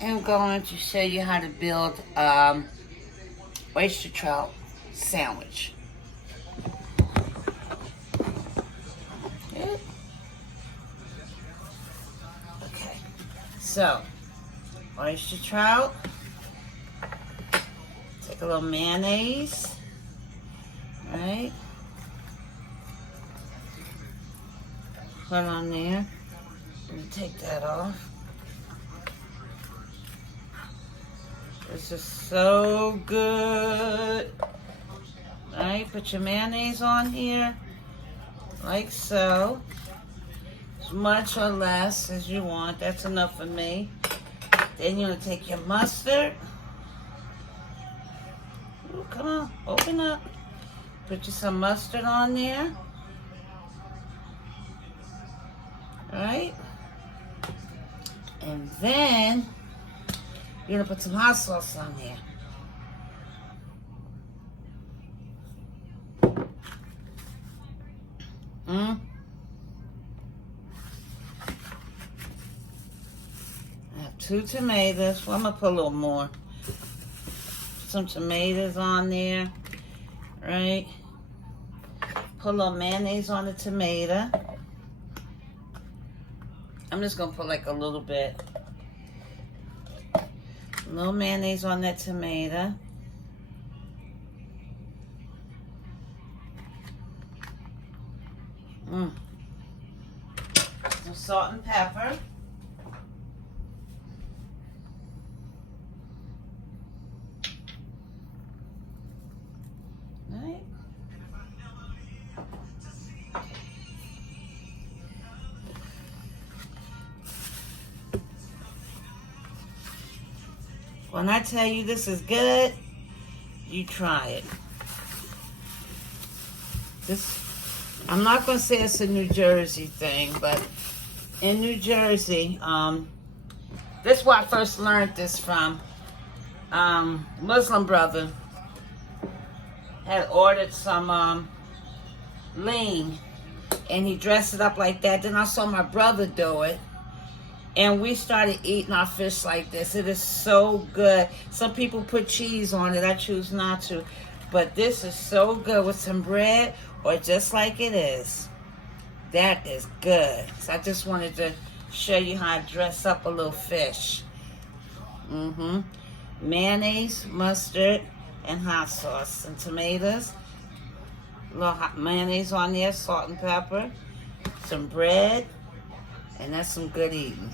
am going to show you how to build oyster trout sandwich. Okay, so oyster trout, take a little mayonnaise, right? Put it on there. Let me take that off. This is so good. Alright, put your mayonnaise on here, like so. As much or less as you want. That's enough for me. Then you're going to take your mustard. Ooh, come on, open up. Put you some mustard on there. Alright. And then you're going to put some hot sauce on there. I have 2 tomatoes. Well, I'm going to put a little more. Some tomatoes on there. Right. Put a little mayonnaise on the tomato. I'm just going to put like a little bit. A little mayonnaise on that tomato. Some salt and pepper. Right. When I tell you this is good, you try it. I'm not going to say it's a New Jersey thing, but in New Jersey, this is where I first learned this from. Muslim brother had ordered some lean, and he dressed it up like that. Then I saw my brother do it, and we started eating our fish like this. It is so good. Some people put cheese on it. I choose not to. But this is so good with some bread or just like it is. That is good. So I just wanted to show you how to dress up a little fish. Mayonnaise, mustard, and hot sauce. And tomatoes. A little hot mayonnaise on there, salt and pepper. Some bread. And that's some good eating.